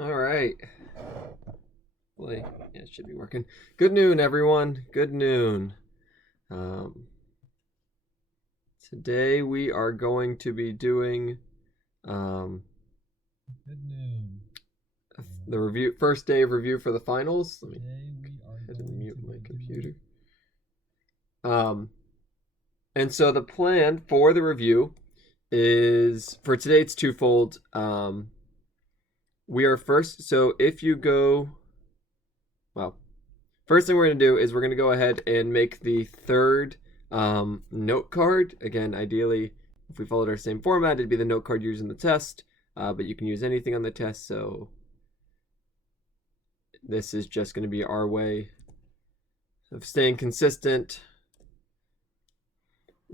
All right. Boy, yeah, it should be working. Good noon, everyone. Good noon. Um, Today we are going to be doing um, Good noon. the review, first day of review for the finals. Let me Today we go are ahead and going mute to my be computer. doing. Um, and so the plan for the review is for today. It's twofold. We are first. So if you go, well, first thing we're going to do is we're going to go ahead and make the third note card. Again, ideally, if we followed our same format, it'd be the note card used in the test, but you can use anything on the test. So this is just going to be our way of staying consistent.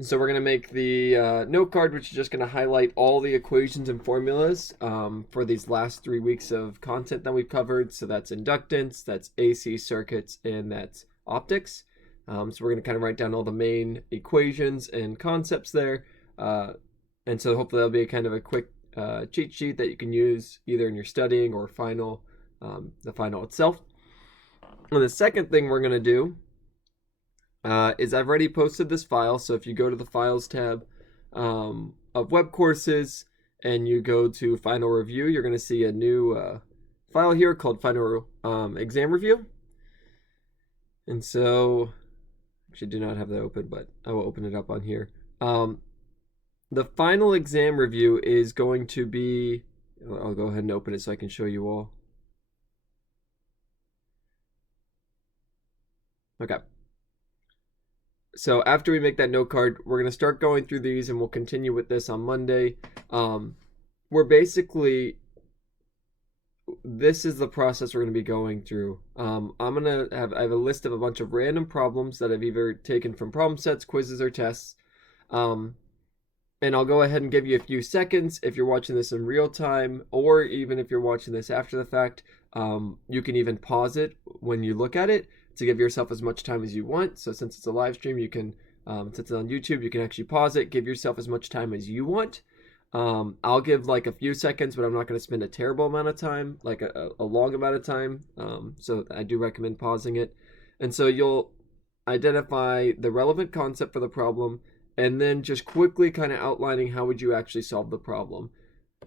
So we're going to make the note card, which is just going to highlight all the equations and formulas for these last 3 weeks of content that we've covered. So that's inductance, that's AC circuits, and that's optics. So we're going to kind of write down all the main equations and concepts there. And so hopefully that'll be a kind of a quick cheat sheet that you can use either in your studying or the final itself. And the second thing we're going to do is I've already posted this file. So if you go to the Files tab of web courses and you go to Final Review, you're going to see a new file here called Final Exam Review. And so, actually, do not have that open, but I will open it up on here. The final exam review is going to be. I'll go ahead and open it so I can show you all. Okay. So after we make that note card, we're going to start going through these and we'll continue with this on Monday. We're basically, this is the process we're going to be going through. I have a list of a bunch of random problems that I've either taken from problem sets, quizzes, or tests. And I'll go ahead and give you a few seconds if you're watching this in real time, or even if you're watching this after the fact. You can even pause it when you look at it to give yourself as much time as you want. So since it's a live stream, you can, since it's on YouTube, you can actually pause it, give yourself as much time as you want. I'll give like a few seconds, but I'm not going to spend a terrible amount of time, like a long amount of time. So I do recommend pausing it. And so you'll identify the relevant concept for the problem and then just quickly kind of outlining how would you actually solve the problem.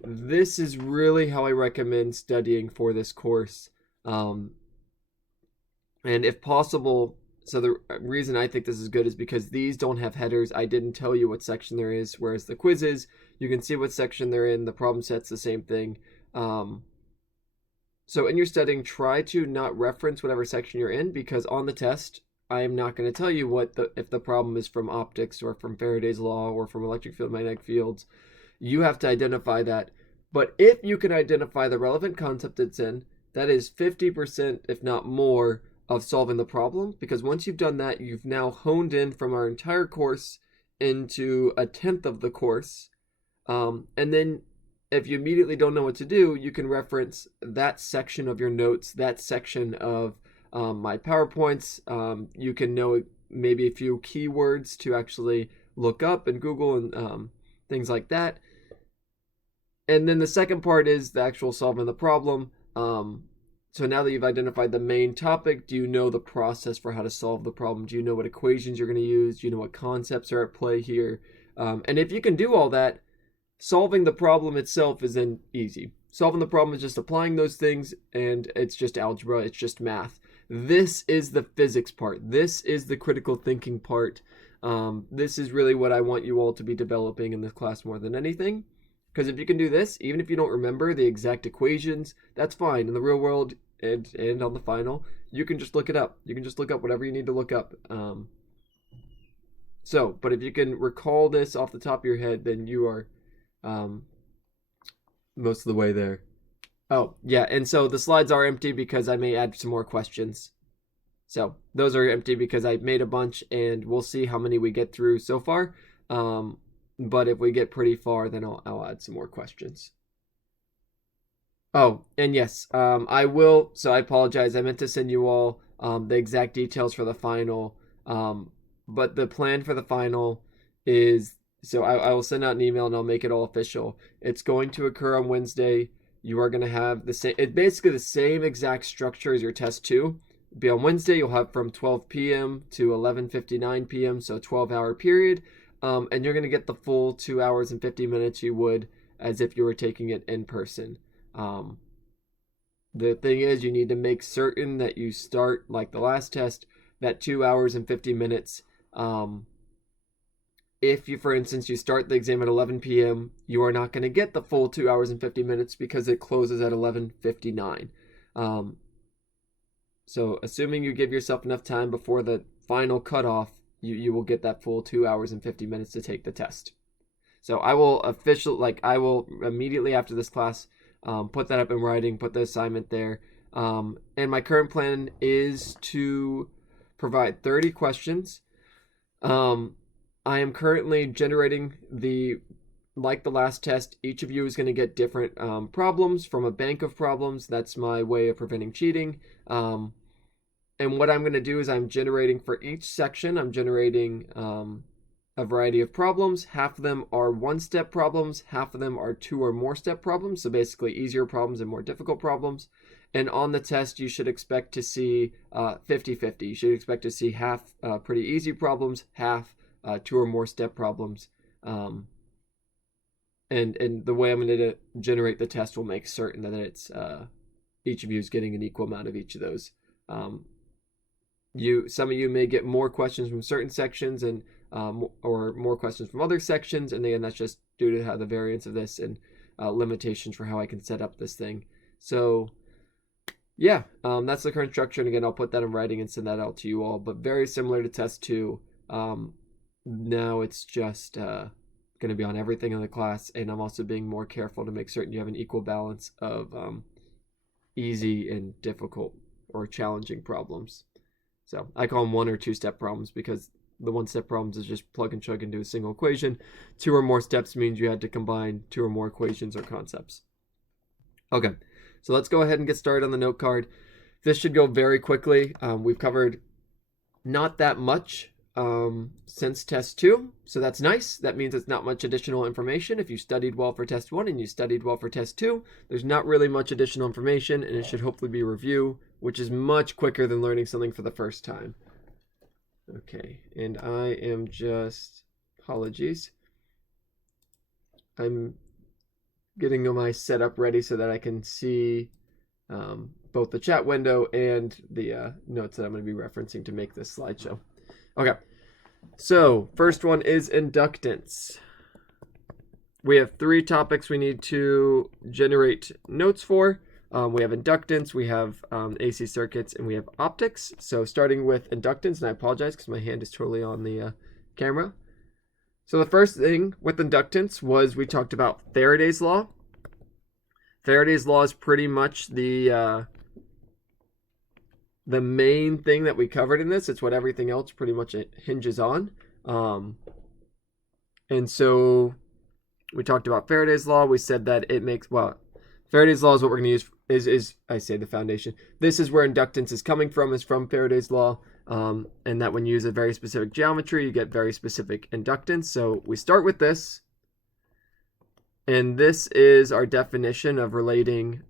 This is really how I recommend studying for this course. And if possible, so the reason I think this is good is because these don't have headers. I didn't tell you what section there is, whereas the quizzes, you can see what section they're in. The problem set's the same thing. So in your studying, try to not reference whatever section you're in, because on the test, I am not going to tell you if the problem is from optics or from Faraday's law or from electric field magnetic fields. You have to identify that. But if you can identify the relevant concept it's in, that is 50%, if not more, of solving the problem, because once you've done that, you've now honed in from our entire course into a tenth of the course. And then if you immediately don't know what to do, you can reference that section of your notes, that section of my PowerPoints. You can know maybe a few keywords to actually look up in Google and things like that. And then the second part is the actual solving the problem. So now that you've identified the main topic, do you know the process for how to solve the problem? Do you know what equations you're going to use? Do you know what concepts are at play here? And if you can do all that, solving the problem itself is then easy. Solving the problem is just applying those things, and it's just algebra, it's just math. This is the physics part. This is the critical thinking part. This is really what I want you all to be developing in this class more than anything. Because if you can do this, even if you don't remember the exact equations, that's fine. In the real world and on the final, you can just look it up. You can just look up whatever you need to look up. But if you can recall this off the top of your head, then you are um, most of the way there. Oh, yeah, and so the slides are empty because I may add some more questions. So those are empty because I made a bunch, and we'll see how many we get through so far. But if we get pretty far, then I'll add some more questions. Oh, and yes, I will. So I apologize. I meant to send you all the exact details for the final. But the plan for the final is, so I will send out an email and I'll make it all official. It's going to occur on Wednesday. you are going to have the same, it's basically the same exact structure as your test 2. It'll be on Wednesday. You'll have from 12 p.m. to 11:59 p.m., so 12-hour period. And you're going to get the full 2 hours and 50 minutes you would as if you were taking it in person. The thing is, you need to make certain that you start, like the last test, that 2 hours and 50 minutes. If you, for instance, you start the exam at 11 p.m., you are not going to get the full 2 hours and 50 minutes because it closes at 11:59. So assuming you give yourself enough time before the final cutoff, you will get that full 2 hours and 50 minutes to take the test. So I will immediately after this class put that up in writing, put the assignment there. And my current plan is to provide 30 questions. I am currently generating like the last test, each of you is going to get different problems from a bank of problems. That's my way of preventing cheating. And what I'm going to do is I'm generating for each section, I'm generating a variety of problems. Half of them are one-step problems. Half of them are 2 or more step problems. So basically easier problems and more difficult problems. And on the test, you should expect to see 50-50. You should expect to see half pretty easy problems, half 2 or more step problems. And the way I'm going to generate the test will make certain that it's each of you is getting an equal amount of each of those. Some of you may get more questions from certain sections and or more questions from other sections, and again, that's just due to how the variance of this and limitations for how I can set up this thing. So yeah, that's the current structure, and again, I'll put that in writing and send that out to you all, but very similar to test 2. Now it's just going to be on everything in the class, and I'm also being more careful to make certain you have an equal balance of easy and difficult or challenging problems. So I call them 1 or 2 step problems because the 1-step problems is just plug and chug into a single equation. 2 or more steps means you had to combine 2 or more equations or concepts. Okay, so let's go ahead and get started on the note card. This should go very quickly. We've covered not that much since test 2, so that's nice. That means it's not much additional information. If you studied well for test 1 and you studied well for test 2, there's not really much additional information, and it should hopefully be review, which is much quicker than learning something for the first time. Okay, and I am just, apologies, I'm getting my setup ready so that I can see both the chat window and the notes that I'm going to be referencing to make this slideshow. Okay, so first one is inductance. We have 3 topics we need to generate notes for. We have inductance, we have AC circuits, and we have optics. So starting with inductance, and I apologize because my hand is totally on the camera. So the first thing with inductance was we talked about Faraday's law. Faraday's law is pretty much the main thing that we covered in this. It's what everything else pretty much hinges on. And so we talked about Faraday's law. We said that it makes, Faraday's law is what we're going to use, is I say the foundation. This is where inductance is coming from, is from Faraday's law. And that when you use a very specific geometry, you get very specific inductance. So we start with this. And this is our definition of relating,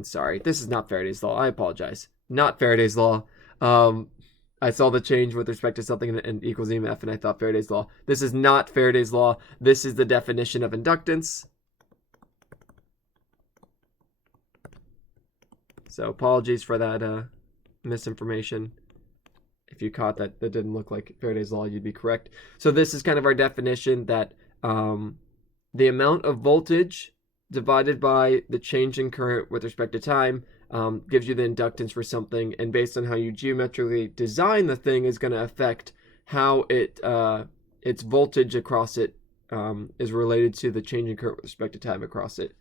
sorry, this is not Faraday's law. I apologize. Not Faraday's law. I saw the change with respect to something in equals EMF, and I thought Faraday's law. This is not Faraday's law. This is the definition of inductance. So apologies for that misinformation. If you caught that didn't look like Faraday's law, you'd be correct. So this is kind of our definition that the amount of voltage divided by the change in current with respect to time gives you the inductance for something, and based on how you geometrically design the thing is going to affect how its voltage across it is related to the change in current with respect to time across it.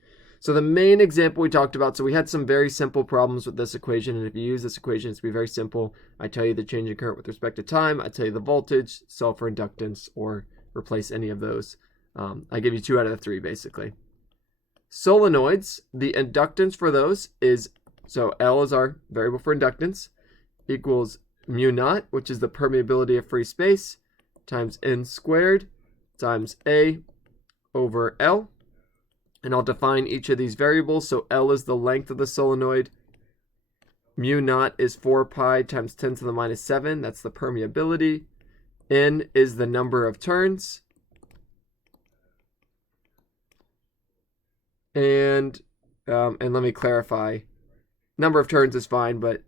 So the main example we talked about, so we had some very simple problems with this equation, and if you use this equation, it's going to be very simple. I tell you the change in current with respect to time, I tell you the voltage, solve for inductance, or replace any of those. I give you 2 out of the 3, basically. Solenoids, the inductance for those is, so L is our variable for inductance, equals mu naught, which is the permeability of free space, times N squared, times A over L. And I'll define each of these variables. So L is the length of the solenoid. Mu naught is 4 pi times 10 to the minus 7. That's the permeability. N is the number of turns. And let me clarify. Number of turns is fine, but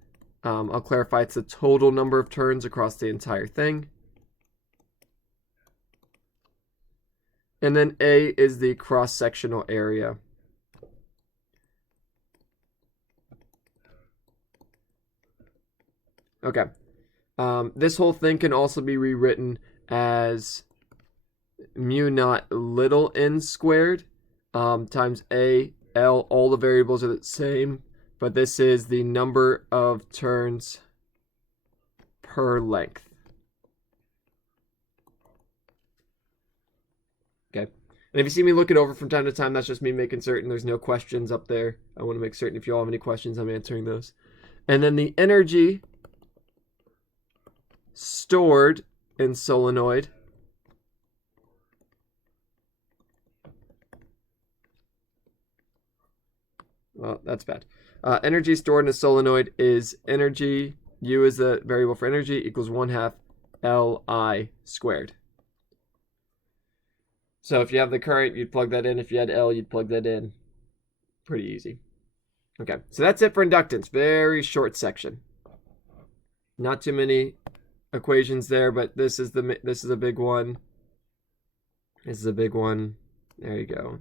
I'll clarify it's the total number of turns across the entire thing. And then A is the cross-sectional area. Okay. This whole thing can also be rewritten as mu naught little n squared times A, L. All the variables are the same, but this is the number of turns per length. Okay. And if you see me look it over from time to time, that's just me making certain there's no questions up there. I want to make certain if you all have any questions, I'm answering those. And then the energy stored in solenoid well, that's bad. Energy stored in a solenoid is energy, U is the variable for energy, equals 1/2 Li squared. So if you have the current, you'd plug that in. If you had L, you'd plug that in. Pretty easy. Okay, so that's it for inductance. Very short section. Not too many equations there, but this is a big one. This is a big one. There you go.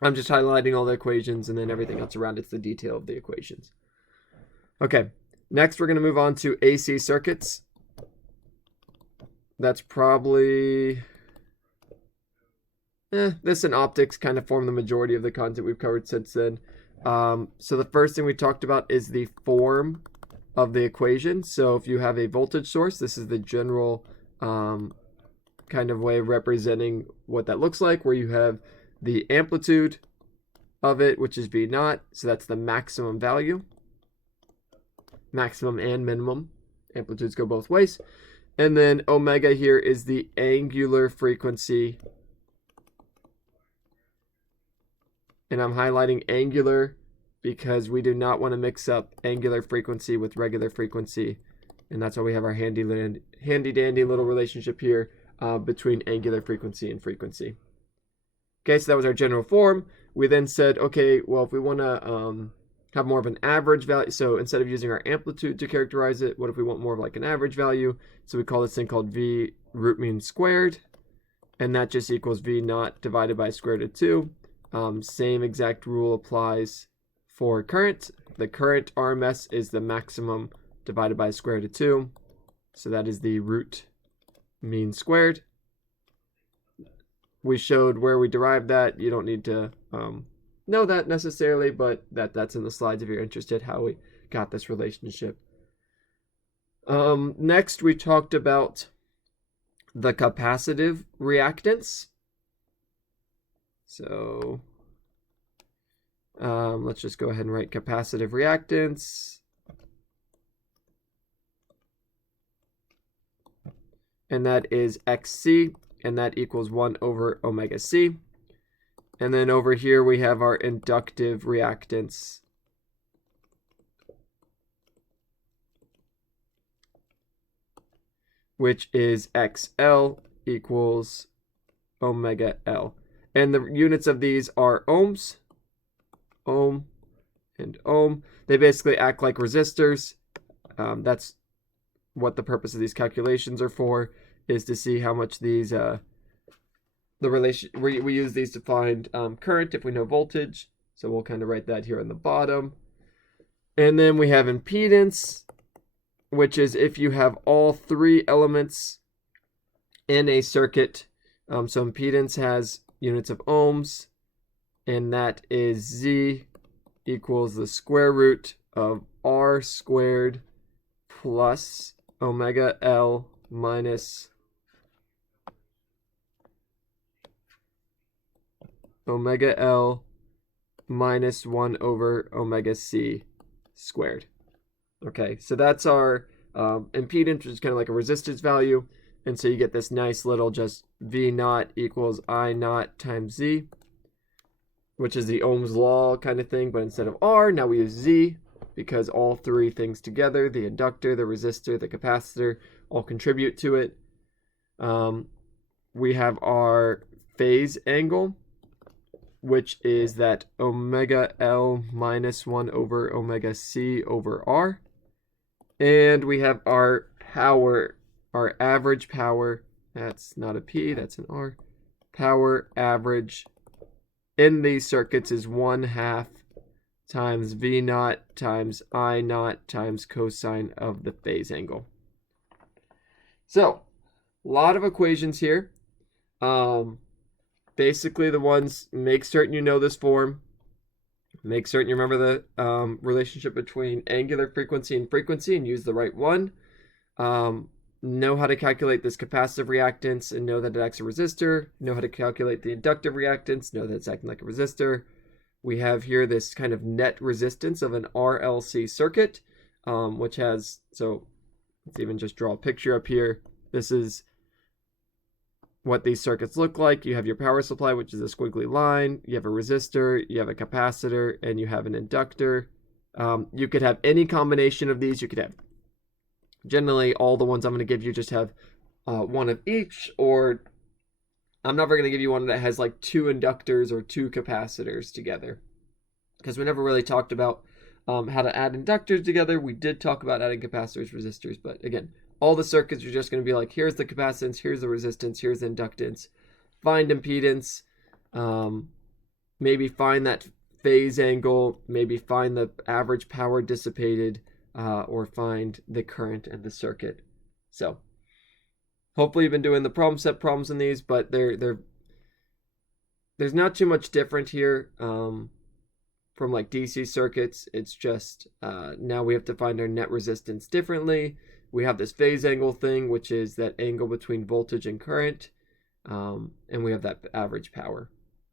I'm just highlighting all the equations, and then everything else around it's the detail of the equations. Okay, next we're going to move on to AC circuits. That's probably... this and optics kind of form the majority of the content we've covered since then. So the first thing we talked about is the form of the equation. So if you have a voltage source, this is the general kind of way of representing what that looks like, where you have the amplitude of it, which is V naught. So that's the maximum value. Maximum and minimum. Amplitudes go both ways. And then omega here is the angular frequency. And I'm highlighting angular because we do not want to mix up angular frequency with regular frequency. And that's why we have our handy dandy little relationship here between angular frequency and frequency. Okay, so that was our general form. We then said, okay, well, if we want to have more of an average value, so instead of using our amplitude to characterize it, what if we want more of like an average value? So we call this thing called V root mean squared, and that just equals V naught divided by square root of 2. Same exact rule applies for current. The current RMS is the maximum divided by square root of 2. So that is the root mean squared. We showed where we derived that. You don't need to know that necessarily, but that's in the slides if you're interested how we got this relationship. Next, we talked about the capacitive reactance. So let's just go ahead and write capacitive reactance. And that is XC, and that equals 1 over omega C. And then over here we have our inductive reactance. Which is XL equals omega L. And the units of these are ohms, ohm, and ohm. They basically act like resistors. That's what the purpose of these calculations are for, is to see how much these, we use these to find current if we know voltage. So we'll kind of write that here on the bottom. And then we have impedance, which is if you have all three elements in a circuit. So impedance has units of ohms, and that is Z equals the square root of R squared plus omega L minus omega L minus 1 over omega C squared. Okay, so that's our impedance, which is kind of like a resistance value. And so you get this nice little just V naught equals I naught times Z. which is the Ohm's law kind of thing, but instead of R, now we use Z, because all three things together, the inductor, the resistor, the capacitor, all contribute to it. We have our phase angle, which is that omega L minus 1 over omega C over R. And we have our power, our average power. That's not a P, that's an R. Power average in these circuits is 1/2 times V naught times I naught times cosine of the phase angle. So, a lot of equations here. Basically the ones, make certain you know this form. Make certain you remember the relationship between angular frequency and use the right one. Know how to calculate this capacitive reactance and know that it acts as a resistor. Know how to calculate the inductive reactance, know that it's acting like a resistor. We have here this kind of net resistance of an RLC circuit, which has, so let's even just draw a picture up here. This is what these circuits look like. You have your power supply, which is a squiggly line. You have a resistor, you have a capacitor, and you have an inductor. You could have any combination of these. You could have, generally, all the ones I'm going to give you just have one of each, or I'm never going to give you one that has like 2 inductors or 2 capacitors together, because we never really talked about how to add inductors together. We did talk about adding capacitors, resistors, but again, all the circuits are just going to be like, here's the capacitance, here's the resistance, here's the inductance. Find impedance, maybe find that phase angle, maybe find the average power dissipated, or find the current in the circuit. So hopefully you've been doing the problem set problems in these, but there's not too much different here from like DC circuits. It's just now we have to find our net resistance differently. We have this phase angle thing, which is that angle between voltage and current, and we have that average power.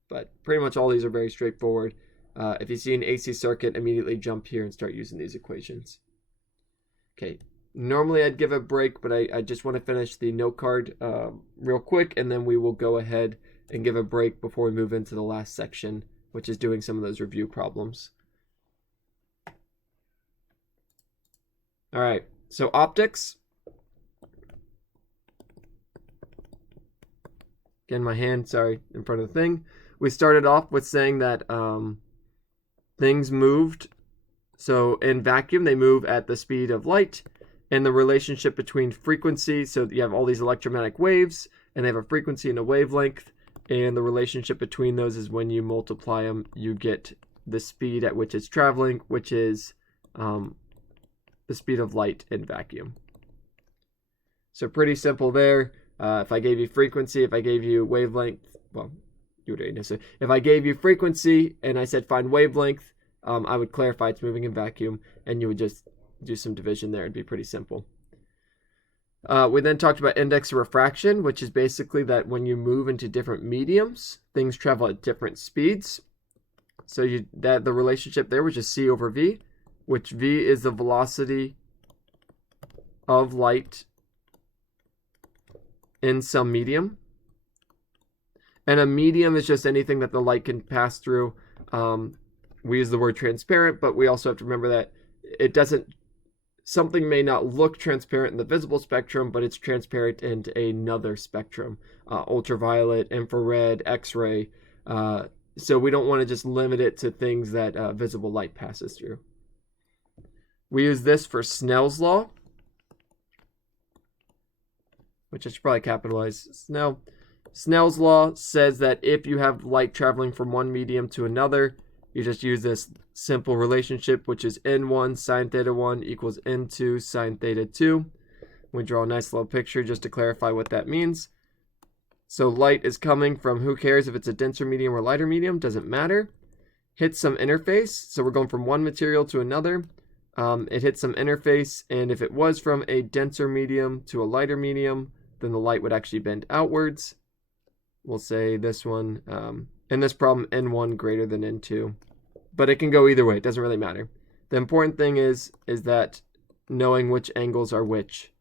But pretty much all these are very straightforward. If you see an AC circuit, immediately jump here and start using these equations. Okay, normally I'd give a break, but I just want to finish the note card real quick, and then we will go ahead and give a break before we move into the last section, which is doing some of those review problems. All right, so optics. Again, my hand, sorry, in front of the thing. We started off with saying that things moved. So in vacuum, they move at the speed of light, and the relationship between frequency, so you have all these electromagnetic waves, and they have a frequency and a wavelength, and the relationship between those is when you multiply them, you get the speed at which it's traveling, which is the speed of light in vacuum. So pretty simple there. If I gave you frequency, if I gave you wavelength, well, you would already know. So if I gave you frequency and I said find wavelength, I would clarify it's moving in vacuum, and you would just do some division there. It'd be pretty simple. We then talked about index of refraction, which is basically that when you move into different mediums, things travel at different speeds. So the relationship there was just C over V, which V is the velocity of light in some medium. And a medium is just anything that the light can pass through. We use the word transparent, but we also have to remember that it doesn't, something may not look transparent in the visible spectrum, but it's transparent in another spectrum, ultraviolet, infrared, X-ray. So we don't want to just limit it to things that visible light passes through. We use this for Snell's law, which I should probably capitalize. Snell's law says that if you have light traveling from one medium to another, you just use this simple relationship, which is N1 sine theta 1 equals N2 sine theta 2. We draw a nice little picture just to clarify what that means. So light is coming from, who cares if it's a denser medium or lighter medium, doesn't matter. Hits some interface, so we're going from one material to another. It hits some interface, and if it was from a denser medium to a lighter medium, then the light would actually bend outwards. We'll say this one, in this problem, N1 greater than N2. But it can go either way, it doesn't really matter. The important thing is that knowing which angles are which.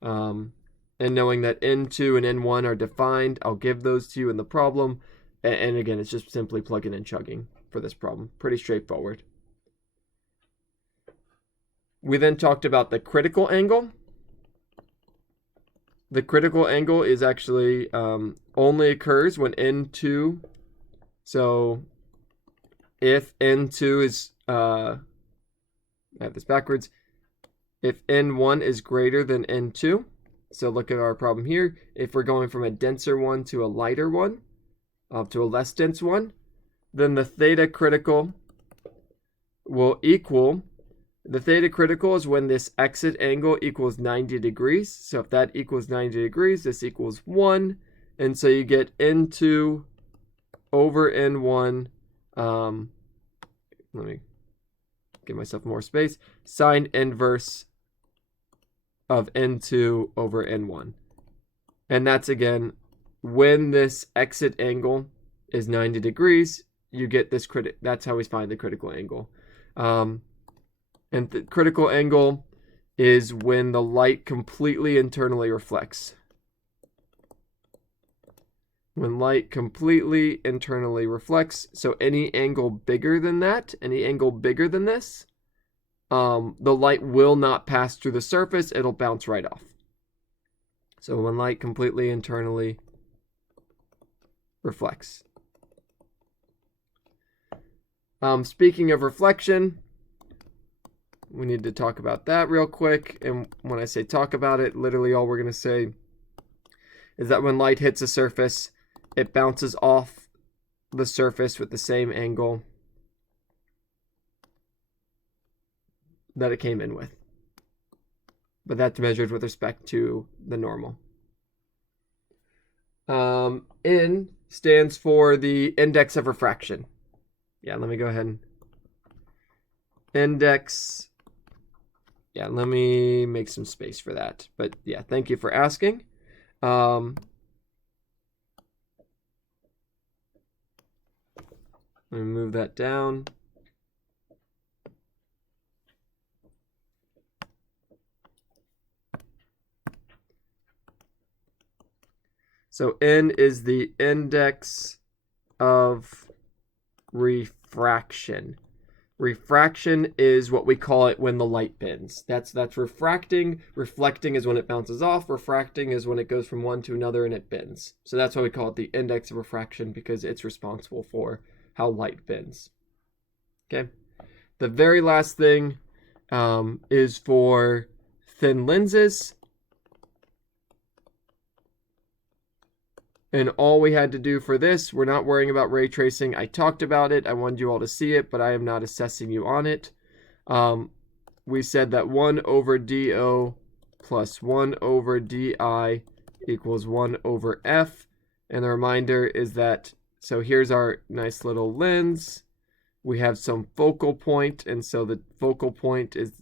And knowing that N2 and N1 are defined, I'll give those to you in the problem. And again, it's just simply plugging and chugging for this problem. Pretty straightforward. We then talked about the critical angle. The critical angle is actually only occurs when N2. So if N2 is, I have this backwards. If N1 is greater than N2, so look at our problem here. If we're going from a denser one to a lighter one, to a less dense one, then the theta critical will equal, the theta critical is when this exit angle equals 90 degrees. So if that equals 90 degrees, this equals 1. And so you get N2 over N1, let me give myself more space, sine inverse of N2 over N1. And that's, again, when this exit angle is 90 degrees, you get this that's how we find the critical angle. And the critical angle is when the light completely internally reflects. When light completely internally reflects, so any angle bigger than that, any angle bigger than this, the light will not pass through the surface, it'll bounce right off. So when light completely internally reflects. Speaking of reflection, we need to talk about that real quick. And when I say talk about it, literally all we're going to say is that when light hits a surface, it bounces off the surface with the same angle that it came in with. But that's measured with respect to the normal. N stands for the index of refraction. Yeah, let me go ahead and index. Yeah, let me make some space for that. But yeah, thank you for asking. Let me move that down. So N is the index of refraction. Refraction is what we call it when the light bends. That's refracting. Reflecting is when it bounces off. Refracting is when it goes from one to another and it bends. So that's why we call it the index of refraction, because it's responsible for how light bends. Okay. The very last thing is for thin lenses. And all we had to do for this, we're not worrying about ray tracing. I talked about it. I wanted you all to see it, but I am not assessing you on it. We said that 1 over dO plus 1 over di equals 1 over f. And the reminder is that, so here's our nice little lens. We have some focal point, and so the focal point is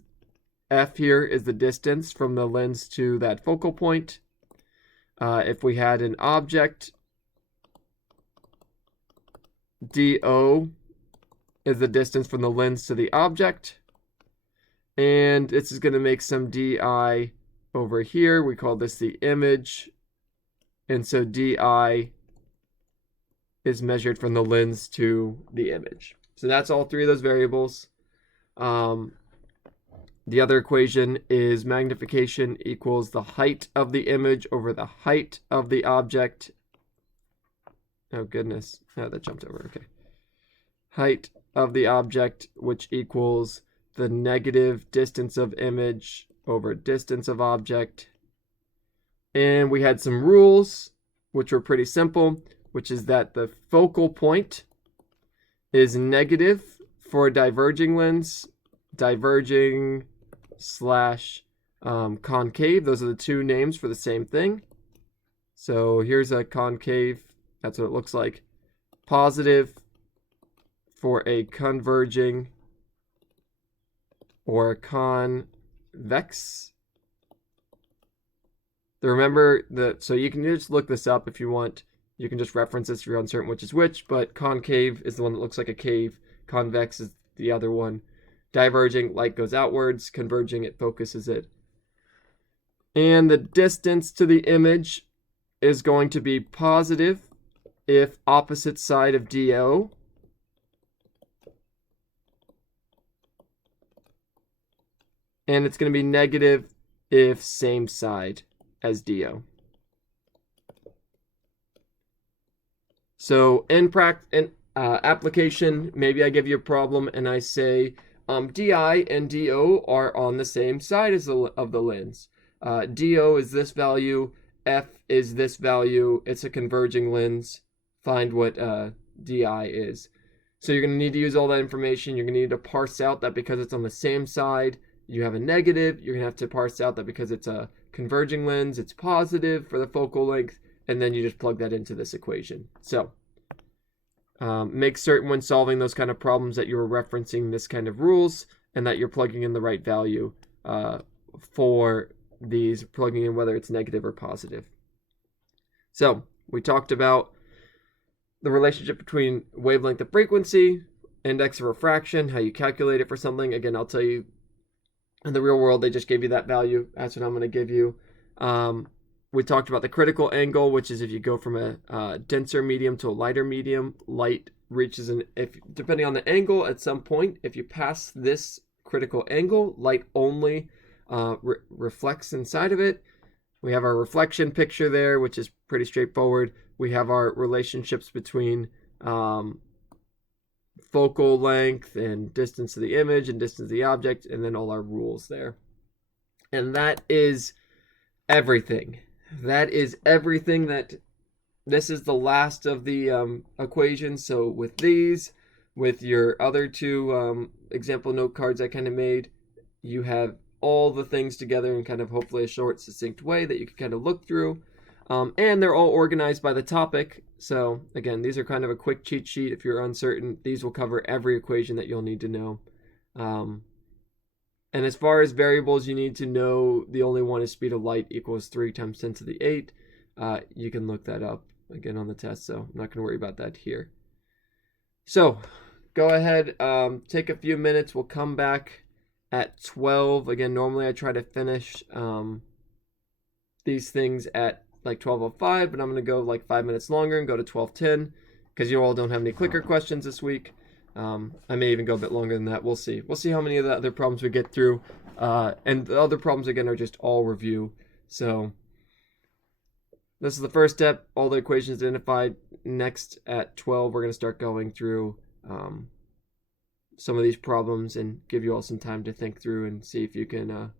f here is the distance from the lens to that focal point. If we had an object, dO is the distance from the lens to the object. And this is going to make some di over here. We call this the image. And so di is measured from the lens to the image. So that's all three of those variables. The other equation is magnification equals the height of the image over the height of the object. Oh, goodness. Oh, that jumped over. Okay. Height of the object, which equals the negative distance of image over distance of object. And we had some rules, which were pretty simple, which is that the focal point is negative for a diverging lens. Diverging slash concave. Those are the two names for the same thing. So here's a concave. That's what it looks like. Positive for a converging or convex. Remember that, so you can just look this up if you want. You can just reference this if you're uncertain which is which, but concave is the one that looks like a cave. Convex is the other one. Diverging, light goes outwards. Converging, it focuses it. And the distance to the image is going to be positive if opposite side of DO and it's going to be negative if same side as DO. So in application, maybe I give you a problem and I say DI and DO are on the same side as of the lens. DO is this value, F is this value, it's a converging lens. Find what DI is. So you're going to need to use all that information. You're going to need to parse out that because it's on the same side, you have a negative. You're going to have to parse out that because it's a converging lens, it's positive for the focal length, and then you just plug that into this equation. So make certain when solving those kind of problems that you're referencing this kind of rules and that you're plugging in the right value for these, plugging in whether it's negative or positive. So we talked about the relationship between wavelength and frequency, index of refraction, how you calculate it for something. Again, I'll tell you in the real world, they just gave you that value. That's what I'm going to give you. We talked about the critical angle, which is if you go from a denser medium to a lighter medium, light reaches depending on the angle at some point, if you pass this critical angle, light only reflects inside of it. We have our reflection picture there, which is pretty straightforward. We have our relationships between focal length and distance to the image and distance to the object, and then all our rules there. And that is everything. That is everything. This is the last of the equations. So with these, with your other two example note cards I kind of made, you have all the things together in kind of hopefully a short, succinct way that you can kind of look through. And they're all organized by the topic. So again, these are kind of a quick cheat sheet. If you're uncertain, these will cover every equation that you'll need to know. And as far as variables, you need to know the only one is speed of light equals 3 times 10 to the 8. You can look that up again on the test, so I'm not going to worry about that here. So go ahead, take a few minutes. We'll come back at 12. Again, normally I try to finish these things at like 12:05, but I'm going to go like 5 minutes longer and go to 12:10 because you all don't have any clicker questions this week. I may even go a bit longer than that. We'll see. We'll see how many of the other problems we get through. And the other problems, again, are just all review. So this is the first step. All the equations identified. Next at 12, we're going to start going through some of these problems and give you all some time to think through and see if you can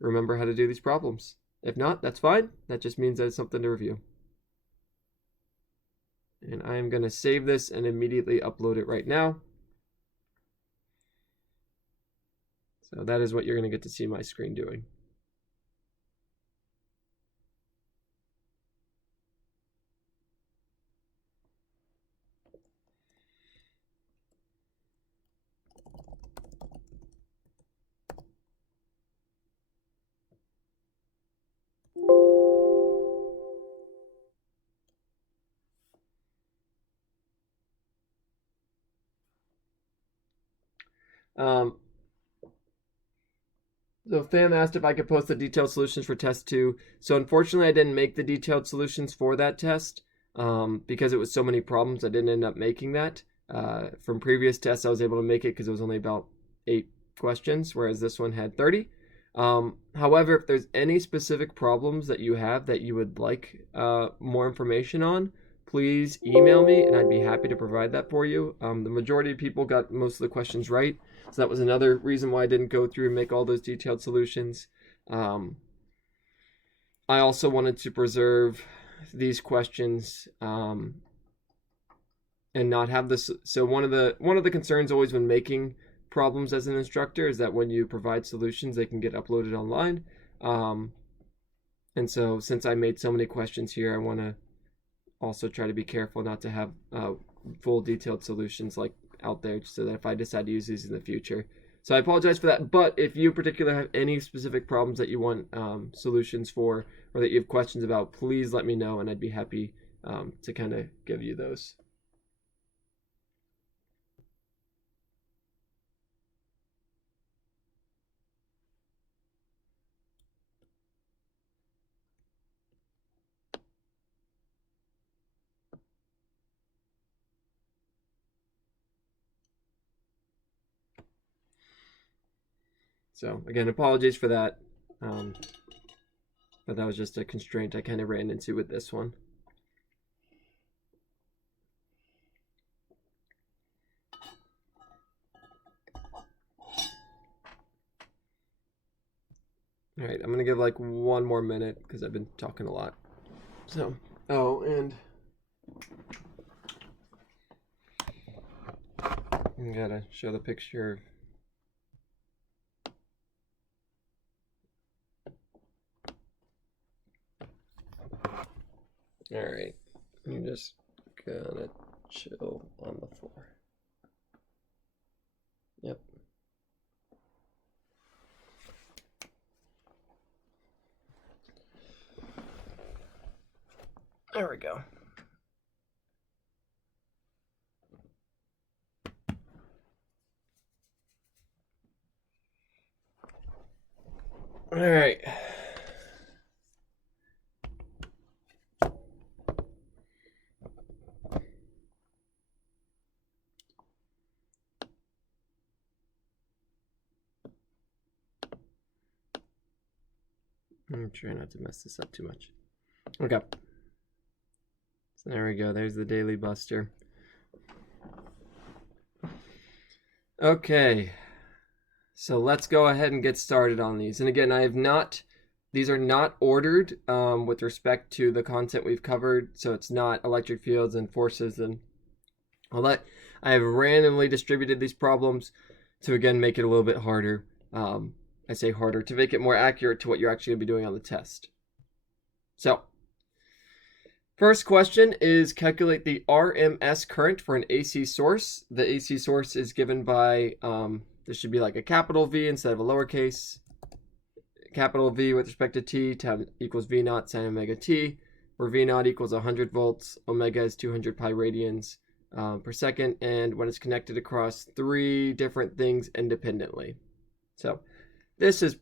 remember how to do these problems. If not, that's fine. That just means that it's something to review. And I am going to save this and immediately upload it right now. So that is what you're going to get to see my screen doing. So Pham asked if I could post the detailed solutions for test 2. So unfortunately, I didn't make the detailed solutions for that test because it was so many problems. I didn't end up making that. From previous tests, I was able to make it because it was only about 8 questions, whereas this one had 30. However, if there's any specific problems that you have that you would like more information on, please email me and I'd be happy to provide that for you. The majority of people got most of the questions right. So that was another reason why I didn't go through and make all those detailed solutions. I also wanted to preserve these questions and not have this. So one of the concerns always when making problems as an instructor is that when you provide solutions, they can get uploaded online. And so since I made so many questions here, I want to also try to be careful not to have full detailed solutions like out there so that if I decide to use these in the future. So I apologize for that, but if you in particular have any specific problems that you want solutions for or that you have questions about, please let me know and I'd be happy to kind of give you those. So again, apologies for that. But that was just a constraint I kind of ran into with this one. All right, I'm gonna give like 1 more minute because I've been talking a lot. So, oh, and I gotta show the picture. All right, I'm just gonna chill on the floor. Yep. There we go. All right. I'm trying not to mess this up too much. Okay. So there we go. There's the Daily Buster. Okay. So let's go ahead and get started on these. And again, these are not ordered with respect to the content we've covered. So it's not electric fields and forces and all that. I have randomly distributed these problems to, again, make it a little bit harder. I say harder, to make it more accurate to what you're actually going to be doing on the test. So, first question is calculate the RMS current for an AC source. The AC source is given by, this should be like a capital V instead of a lowercase. Capital V with respect to T times equals V naught sine omega T, where V naught equals 100 volts, omega is 200 pi radians per second, and when it's connected across 3 different things independently. So, this is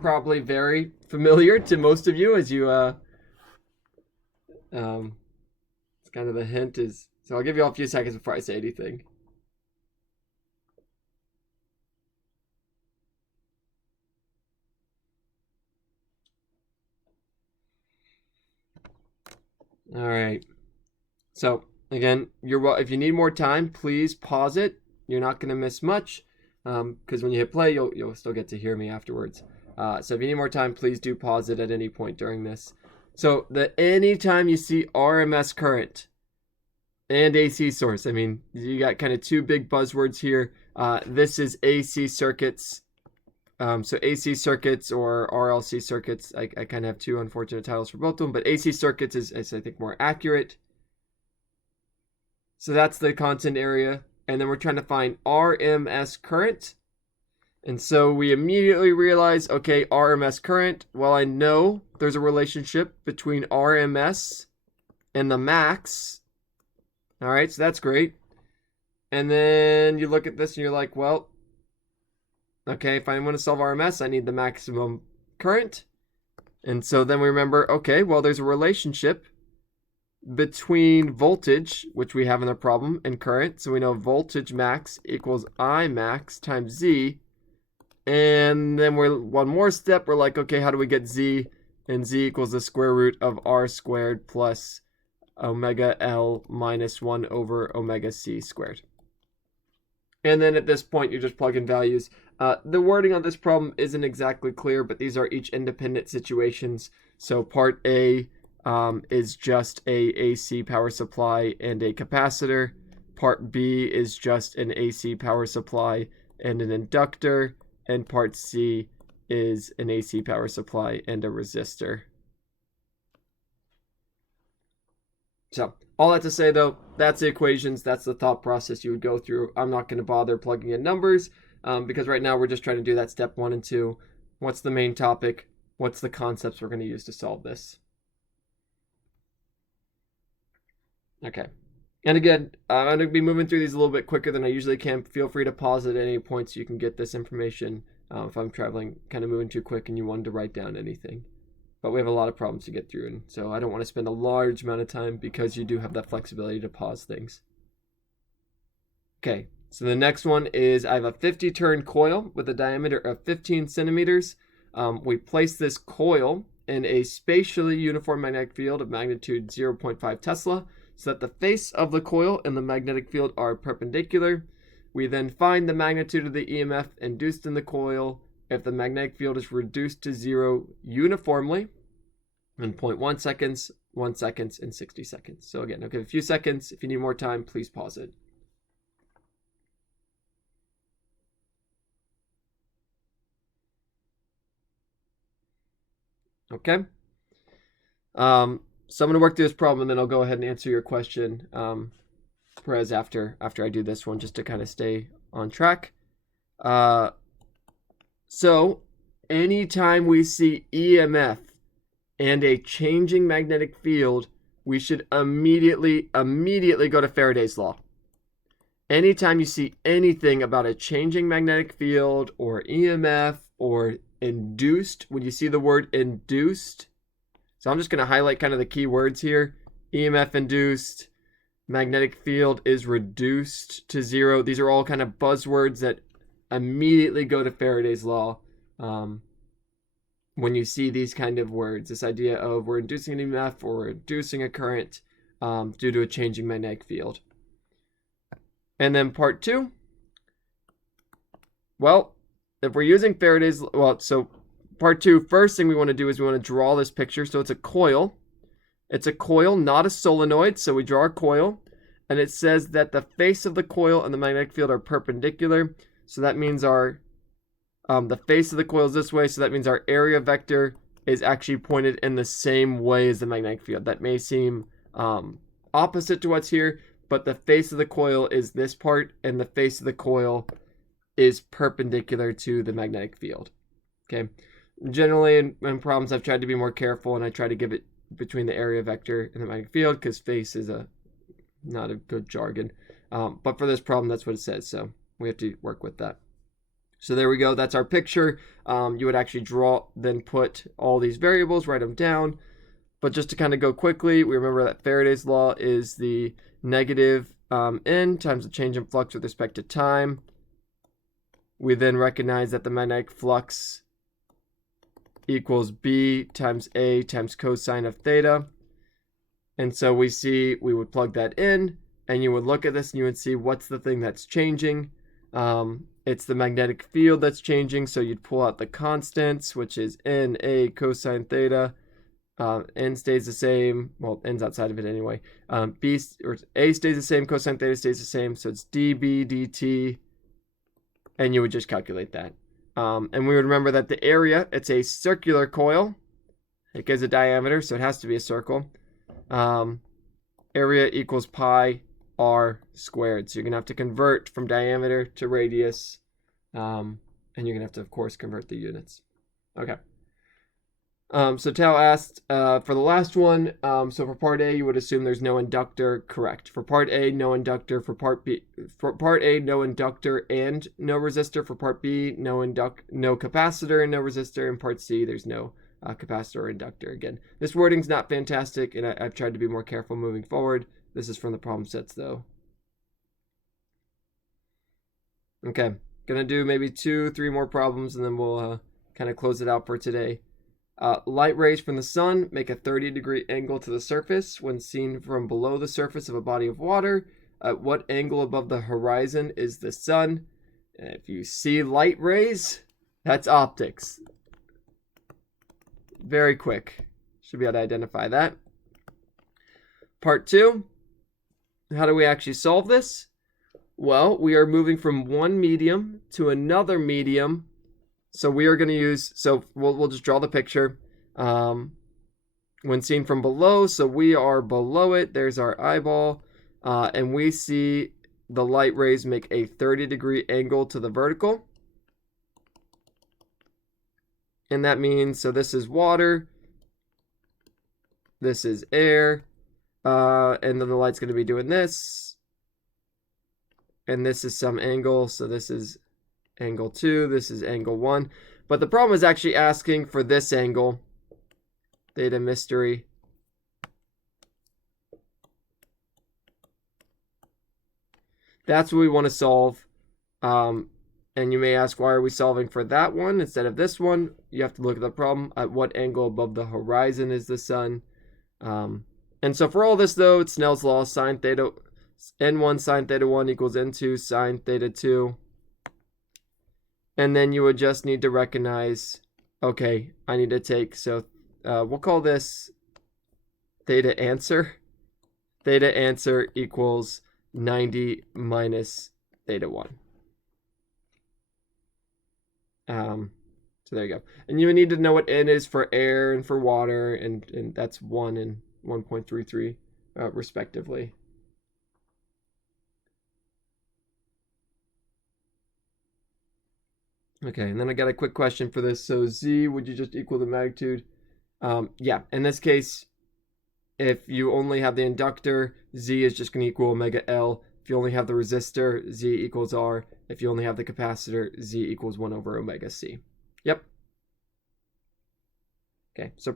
probably very familiar to most of you as you, it's kind of the hint is, so I'll give you all a few seconds before I say anything. All right. So again, if you need more time, please pause it. You're not going to miss much. Because when you hit play, you'll still get to hear me afterwards. So if you need more time, please do pause it at any point during this. So anytime you see RMS current and AC source, I mean, you got kind of 2 big buzzwords here. This is AC circuits. So AC circuits or RLC circuits, I kind of have 2 unfortunate titles for both of them, but AC circuits is I think more accurate. So that's the content area. And then we're trying to find RMS current. And so we immediately realize, okay, RMS current. Well, I know there's a relationship between RMS and the max. All right, so that's great. And then you look at this and you're like, well, okay, if I want to solve RMS, I need the maximum current. And so then we remember, okay, well, there's a relationship between voltage, which we have in the problem, and current. So we know voltage max equals I max times Z. And then we're 1 more step. We're like, okay, how do we get Z? And Z equals the square root of R squared plus omega L minus 1 over omega C squared. And then at this point, you're just plugging values. The wording on this problem isn't exactly clear, but these are each independent situations. So part A is just a AC power supply and a capacitor. Part B is just an AC power supply and an inductor. And part C is an AC power supply and a resistor. So, all that to say though, that's the equations, that's the thought process you would go through. I'm not going to bother plugging in numbers because right now we're just trying to do that step 1 and 2. What's the main topic? What's the concepts we're going to use to solve this? Okay. And again, I'm going to be moving through these a little bit quicker than I usually can. Feel free to pause at any point so you can get this information if I'm traveling, kind of moving too quick and you wanted to write down anything. But we have a lot of problems to get through, and so I don't want to spend a large amount of time because you do have that flexibility to pause things. Okay, So the next one is I have a 50 turn coil with a diameter of 15 centimeters. We place this coil in a spatially uniform magnetic field of magnitude 0.5 Tesla so that the face of the coil and the magnetic field are perpendicular. We then find the magnitude of the EMF induced in the coil if the magnetic field is reduced to 0 uniformly in 0.1 seconds, 1 second, and 60 seconds. So again, I'll give a few seconds. If you need more time, please pause it. Okay. So I'm going to work through this problem, and then I'll go ahead and answer your question, Perez, after I do this one, just to kind of stay on track. So anytime we see EMF and a changing magnetic field, we should immediately go to Faraday's law. Anytime you see anything about a changing magnetic field or EMF or induced, when you see the word induced, so I'm just going to highlight kind of the key words here. EMF induced, magnetic field is reduced to 0. These are all kind of buzzwords that immediately go to Faraday's law. When you see these kind of words, this idea of we're inducing an EMF or we're inducing a current due to a changing magnetic field. And then part 2. Well, if we're using Faraday's, so part 2, first thing we want to do is we want to draw this picture. So it's a coil. It's a coil, not a solenoid. So we draw a coil, and it says that the face of the coil and the magnetic field are perpendicular. So that means the face of the coil is this way. So that means our area vector is actually pointed in the same way as the magnetic field. That may seem opposite to what's here, but the face of the coil is this part, and the face of the coil is perpendicular to the magnetic field. Okay. Generally, in problems, I've tried to be more careful, and I try to give it between the area vector and the magnetic field because face is not a good jargon. But for this problem, that's what it says. So we have to work with that. So there we go. That's our picture. You would actually then put all these variables, write them down. But just to kind of go quickly, we remember that Faraday's law is the negative N times the change in flux with respect to time. We then recognize that the magnetic flux equals B times A times cosine of theta. And so we would plug that in, and you would look at this and you would see what's the thing that's changing. It's the magnetic field that's changing, so you'd pull out the constants, which is NA cosine theta. N stays the same. Well, N's outside of it anyway. A stays the same, cosine theta stays the same, so it's dB dt, and you would just calculate that. And we would remember that the area, it's a circular coil. It gives a diameter, so it has to be a circle. Area equals pi r squared. So you're going to have to convert from diameter to radius. And you're going to have to, of course, convert the units. Okay. So Tao asked for the last one. So for part A, you would assume there's no inductor. Correct. For part A, no inductor. For part A, no inductor and no resistor. For part B, no capacitor and no resistor. In part C, there's no capacitor or inductor. Again, this wording's not fantastic, and I've tried to be more careful moving forward. This is from the problem sets, though. Okay, gonna do maybe 2-3 more problems, and then we'll kind of close it out for today. Light rays from the sun make a 30-degree angle to the surface when seen from below the surface of a body of water. At what angle above the horizon is the sun? And if you see light rays, that's optics. Very quick. Should be able to identify that. Part 2. How do we actually solve this? Well, we are moving from one medium to another medium. So we are going to use, we'll just draw the picture. When seen from below, so we are below it. There's our eyeball. And we see the light rays make a 30-degree angle to the vertical. And that means, so this is water. This is air. And then the light's going to be doing this. And this is some angle. So this is angle 2, this is angle 1. But the problem is actually asking for this angle. Theta mystery. That's what we want to solve. And you may ask, why are we solving for that one instead of this one? You have to look at the problem. At what angle above the horizon is the sun? And so for all this, though, it's Snell's law. Sine theta n1 sine theta 1 equals n2 sine theta 2. And then you would just need to recognize, okay, I need to take, so we'll call this theta answer. Theta answer equals 90 minus theta 1. So there you go. And you would need to know what N is for air and for water, and that's 1 and 1.33 respectively. Okay, and then I got a quick question for this. So Z, would you just equal the magnitude? Yeah, in this case, if you only have the inductor, Z is just going to equal omega L. If you only have the resistor, Z equals R. If you only have the capacitor, Z equals 1 over omega C. Yep. Okay, so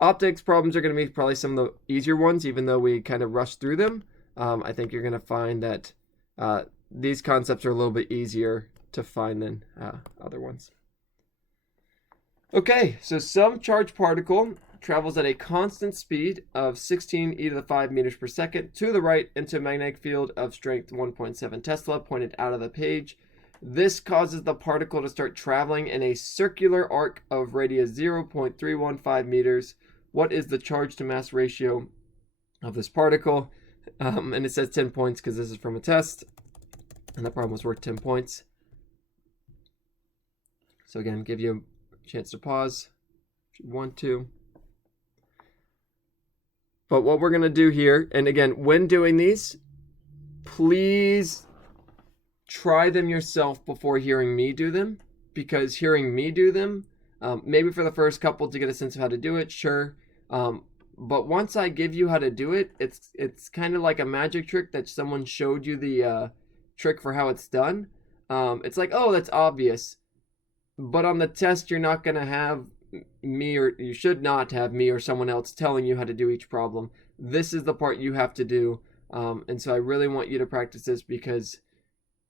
optics problems are going to be probably some of the easier ones, even though we kind of rushed through them. I think you're going to find that these concepts are a little bit easier to find than other ones. Okay, so some charged particle travels at a constant speed of 16 e to the 5 meters per second to the right into a magnetic field of strength 1.7 Tesla pointed out of the page. This causes the particle to start traveling in a circular arc of radius 0.315 meters. What is the charge to mass ratio of this particle? And it says 10 points because this is from a test, and that problem was worth 10 points. So again, give you a chance to pause if you want to. But what we're going to do here, and again, when doing these, please try them yourself before hearing me do them, because hearing me do them, maybe for the first couple to get a sense of how to do it, sure. But once I give you how to do it, it's kind of like a magic trick that someone showed you the trick for how it's done. It's like, oh, that's obvious. But on the test, you're not going to have me, or you should not have me or someone else telling you how to do each problem. This is the part you have to do. And so I really want you to practice this, because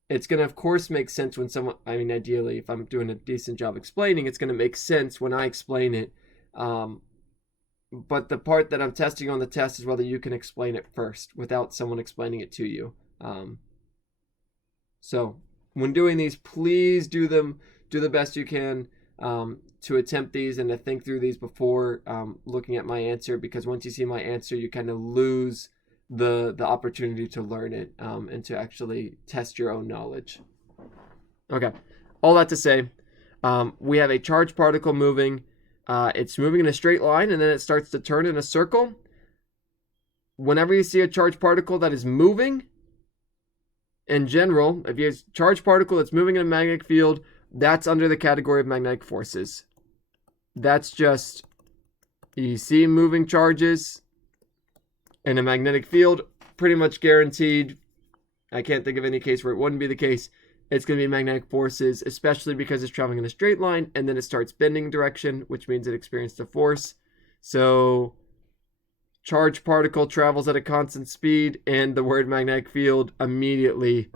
it's going to, of course, make sense when someone, I mean, ideally, if I'm doing a decent job explaining, it's going to make sense when I explain it. But the part that I'm testing on the test is whether you can explain it first without someone explaining it to you. So when doing these, please do the best you can to attempt these and to think through these before looking at my answer, because once you see my answer, you kind of lose the opportunity to learn it and to actually test your own knowledge. Okay, all that to say, we have a charged particle moving. It's moving in a straight line, and then it starts to turn in a circle. Whenever you see a charged particle that is moving, in general, if you have a charged particle that's moving in a magnetic field, that's under the category of magnetic forces. That's just, you see moving charges in a magnetic field, pretty much guaranteed. I can't think of any case where it wouldn't be the case. It's going to be magnetic forces, especially because it's traveling in a straight line, and then it starts bending direction, which means it experienced a force. So charged particle travels at a constant speed, and the word magnetic field, immediately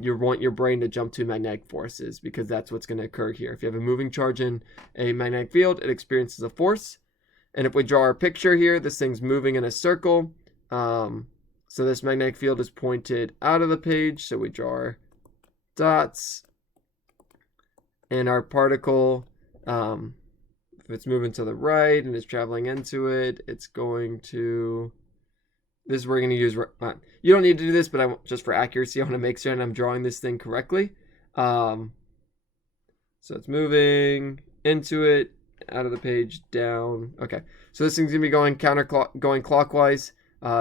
you want your brain to jump to magnetic forces, because that's what's going to occur here. If you have a moving charge in a magnetic field, it experiences a force. And if we draw our picture here, this thing's moving in a circle. So this magnetic field is pointed out of the page, so we draw our dots. And our particle, if it's moving to the right and it's traveling into it, it's going to, this is where we're going to use, you don't need to do this, but just for accuracy, I want to make sure I'm drawing this thing correctly. So it's moving into it, out of the page, down. Okay, so this thing's going to be going clockwise.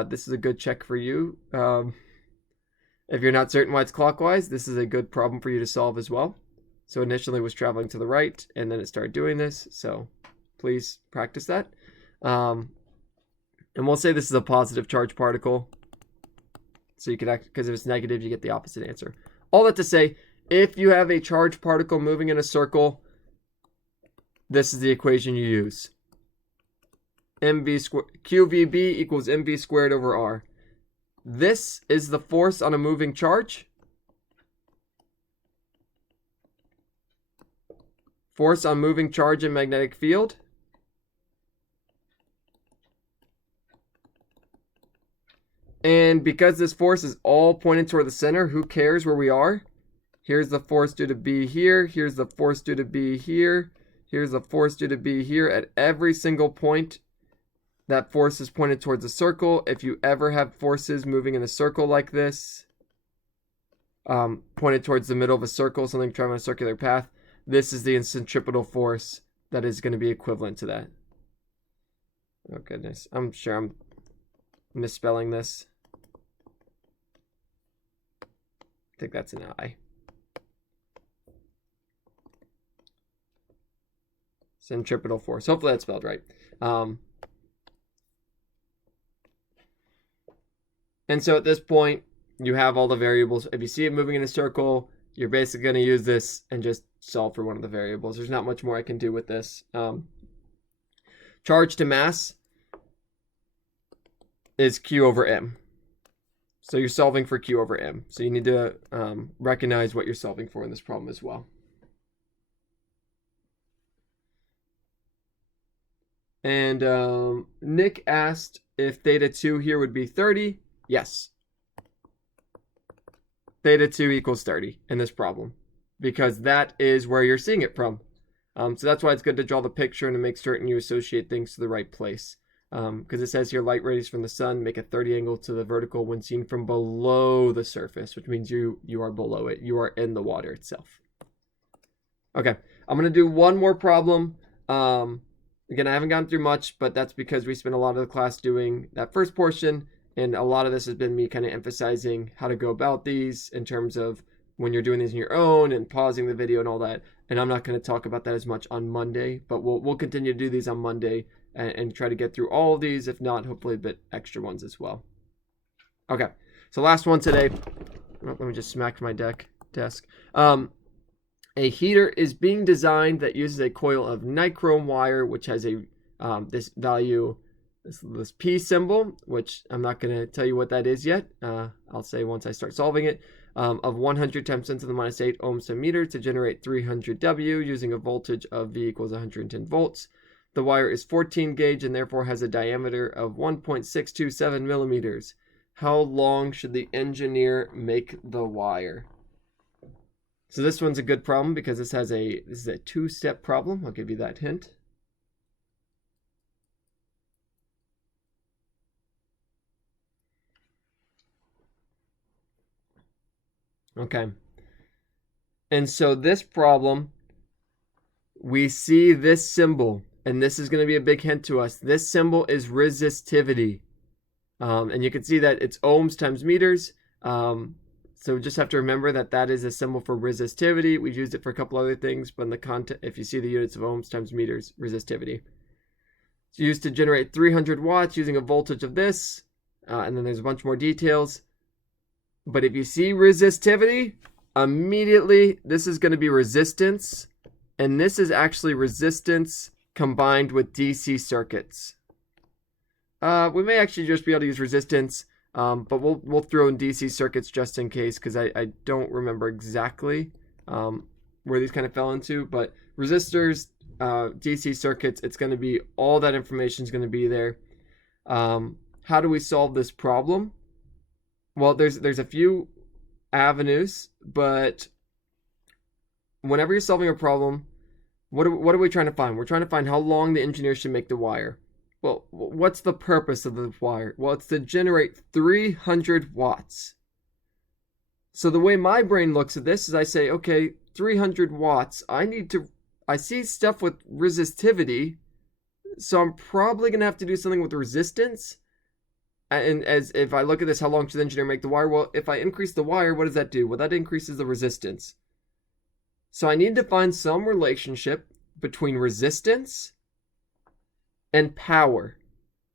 This is a good check for you. If you're not certain why it's clockwise, this is a good problem for you to solve as well. So initially it was traveling to the right, and then it started doing this. So please practice that. And we'll say this is a positive charge particle. So you could because if it's negative, you get the opposite answer. All that to say, if you have a charged particle moving in a circle, this is the equation you use. QVB equals mv squared over r. This is the force on a moving charge. Force on moving charge in magnetic field. And because this force is all pointed toward the center, who cares where we are? Here's the force due to be here. Here's the force due to be here. Here's the force due to be here. At every single point, that force is pointed towards a circle. If you ever have forces moving in a circle like this, pointed towards the middle of a circle, something traveling a circular path, this is the centripetal force that is going to be equivalent to that. Oh, goodness. I'm sure I'm misspelling this. I think that's an I. Centripetal force. Hopefully that's spelled right. And so at this point, you have all the variables. If you see it moving in a circle, you're basically going to use this and just solve for one of the variables. There's not much more I can do with this. Charge to mass is Q over M. So you're solving for Q over M. So you need to recognize what you're solving for in this problem as well. And Nick asked if theta 2 here would be 30. Yes. Theta 2 equals 30 in this problem, because that is where you're seeing it from. So that's why it's good to draw the picture and to make certain you associate things to the right place. Because it says here, light rays from the sun make a 30 angle to the vertical when seen from below the surface, which means you are below it. You are in the water itself. Okay, I'm going to do one more problem. Again, I haven't gone through much, but that's because we spent a lot of the class doing that first portion, and a lot of this has been me kind of emphasizing how to go about these in terms of when you're doing these on your own and pausing the video and all that. And I'm not going to talk about that as much on Monday, but we'll continue to do these on Monday and try to get through all of these, if not, hopefully a bit extra ones as well. Okay, so last one today. Oh, let me just smack my desk. A heater is being designed that uses a coil of nichrome wire, which has a this value, this P symbol, which I'm not going to tell you what that is yet. I'll say once I start solving it, of 100 times 10 to the minus 8 ohms a meter to generate 300 W using a voltage of V equals 110 volts. The wire is 14 gauge and therefore has a diameter of 1.627 millimeters. How long should the engineer make the wire? So this one's a good problem because this is a two-step problem. I'll give you that hint. Okay. And so this problem, we see this symbol, and this is going to be a big hint to us. This symbol is resistivity. And you can see that it's ohms times meters. So just have to remember that that is a symbol for resistivity. We've used it for a couple other things, but in the content, if you see the units of ohms times meters, resistivity. It's used to generate 300 watts using a voltage of this. And then there's a bunch more details. But if you see resistivity, immediately this is going to be resistance. And this is actually resistance combined with DC circuits. We may actually just be able to use resistance. But we'll throw in DC circuits just in case, because I don't remember exactly where these kind of fell into. But resistors, DC circuits, it's going to be, all that information is going to be there. How do we solve this problem? Well, there's a few avenues, but whenever you're solving a problem, what are we trying to find? We're trying to find how long the engineer should make the wire. Well, what's the purpose of the wire? Well, it's to generate 300 watts. So the way my brain looks at this is I say, okay, 300 watts. I see stuff with resistivity, so I'm probably going to have to do something with resistance. And as if I look at this, how long should the engineer make the wire? Well, if I increase the wire, what does that do? Well, that increases the resistance. So I need to find some relationship between resistance and power,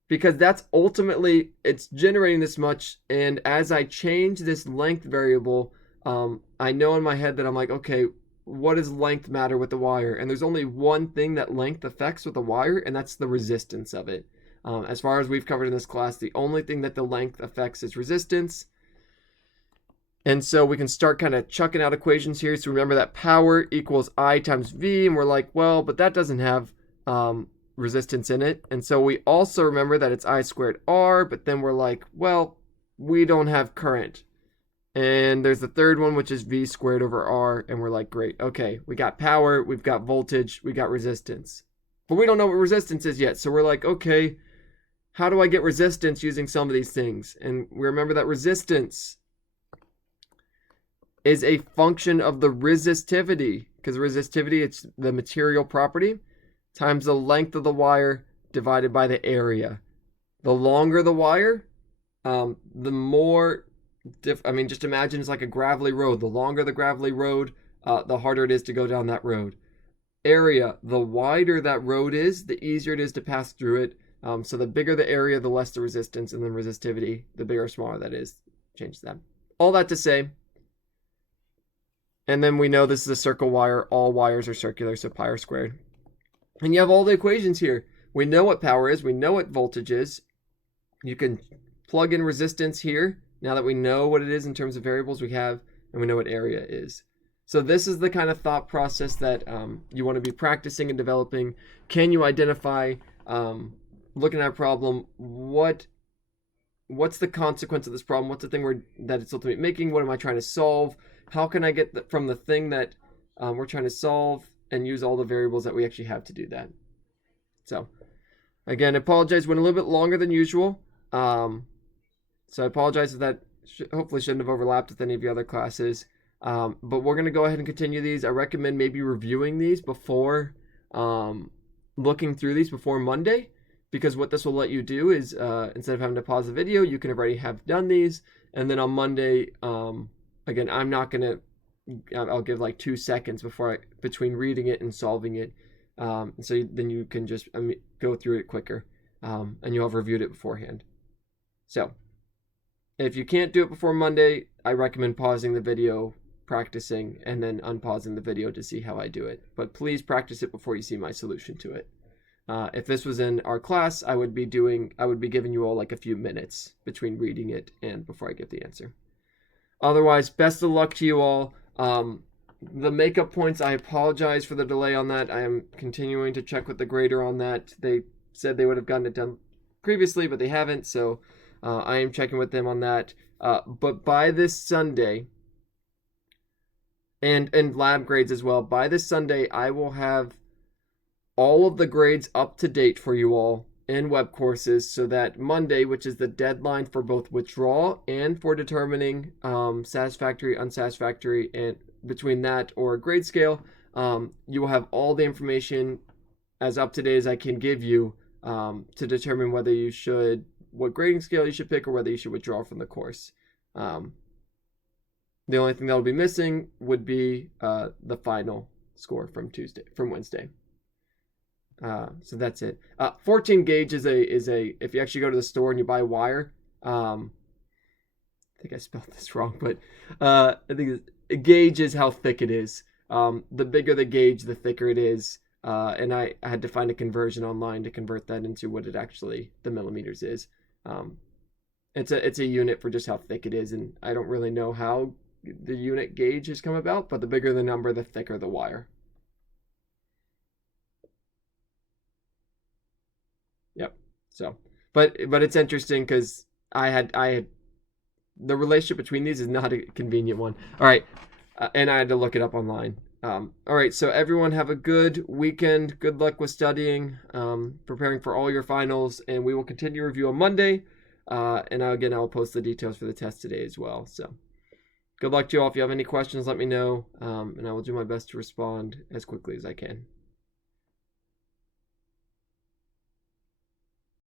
because that's ultimately, it's generating this much. And as I change this length variable, I know in my head that I'm like, okay, what does length matter with the wire? And there's only one thing that length affects with the wire, and that's the resistance of it. As far as we've covered in this class, the only thing that the length affects is resistance. And so we can start kind of chucking out equations here. So remember that power equals I times V, and we're like, well, but that doesn't have resistance in it. And so we also remember that it's I squared R, but then we're like, well, we don't have current. And there's the third one, which is V squared over R, and we're like, great, okay, we got power, we've got voltage, we got resistance. But we don't know what resistance is yet, so we're like, okay, how do I get resistance using some of these things? And we remember that resistance is a function of the resistivity, because resistivity, it's the material property times the length of the wire divided by the area. The longer the wire, the more, just imagine it's like a gravelly road. The longer the gravelly road, the harder it is to go down that road. Area, the wider that road is, the easier it is to pass through it. So the bigger the area, the less the resistance, and then resistivity, the bigger or smaller that is, changes that. All that to say, and then we know this is a circle wire. All wires are circular, so pi r squared. And you have all the equations here. We know what power is. We know what voltage is. You can plug in resistance here, now that we know what it is in terms of variables we have, and we know what area is. So this is the kind of thought process that you want to be practicing and developing. Can you identify, looking at a problem, what's the consequence of this problem? What's the thing that it's ultimately making? What am I trying to solve? How can I get from the thing that we're trying to solve and use all the variables that we actually have to do that? So, again, I apologize. Went a little bit longer than usual. So I apologize if that hopefully shouldn't have overlapped with any of your other classes. But we're going to go ahead and continue these. I recommend maybe reviewing these before looking through these before Monday, because what this will let you do is instead of having to pause the video, you can already have done these. And then on Monday, again, I'm not going to, I'll give like 2 seconds between reading it and solving it. So then you can just go through it quicker, and you'll have reviewed it beforehand. So if you can't do it before Monday, I recommend pausing the video, practicing, and then unpausing the video to see how I do it. But please practice it before you see my solution to it. If this was in our class, I would be giving you all like a few minutes between reading it and before I give the answer. Otherwise, best of luck to you all. The makeup points, I apologize for the delay on that. I am continuing to check with the grader on that. They said they would have gotten it done previously, but they haven't, so I am checking with them on that. But by this Sunday, and lab grades as well, by this Sunday, I will have all of the grades up to date for you all in web courses, so that Monday, which is the deadline for both withdrawal and for determining satisfactory, unsatisfactory, and between that or grade scale, you will have all the information as up to date as I can give you to determine whether you should, what grading scale you should pick, or whether you should withdraw from the course. The only thing that will be missing would be the final score from Wednesday. So that's it. 14 gauge is a if you actually go to the store and you buy wire, I think I spelled this wrong, but I think a gauge is how thick it is. The bigger the gauge, the thicker it is. And I had to find a conversion online to convert that into what it actually, the millimeters is. It's a unit for just how thick it is, and I don't really know how the unit gauge has come about, but the bigger the number, the thicker the wire. Yep. So, but it's interesting because I had the relationship between these is not a convenient one. All right, and I had to look it up online. All right, so everyone have a good weekend. Good luck with studying, preparing for all your finals, and we will continue review on Monday. And again, I'll post the details for the test today as well. So good luck to you all. If you have any questions, let me know, and I will do my best to respond as quickly as I can.